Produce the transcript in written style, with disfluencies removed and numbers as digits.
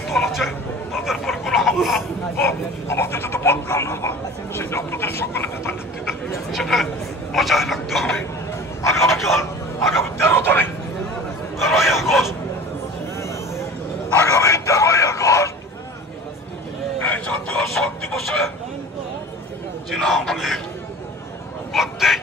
রাজনৈতিক দল আছে তাদের উপর কোনো হামলা ও আমাদের যাতে বদনাম না হয় সেটা আপনাদের সকলের নেতা নেতৃত্বে সেটা বজায় রাখতে হবে। আগামীকাল আগামী 13 তারিখ 13ই আগস্ট আগামী 13ই আগস্ট এই জাতীয় শোক দিবসে জেলা আওয়ামী লীগ প্রত্যেক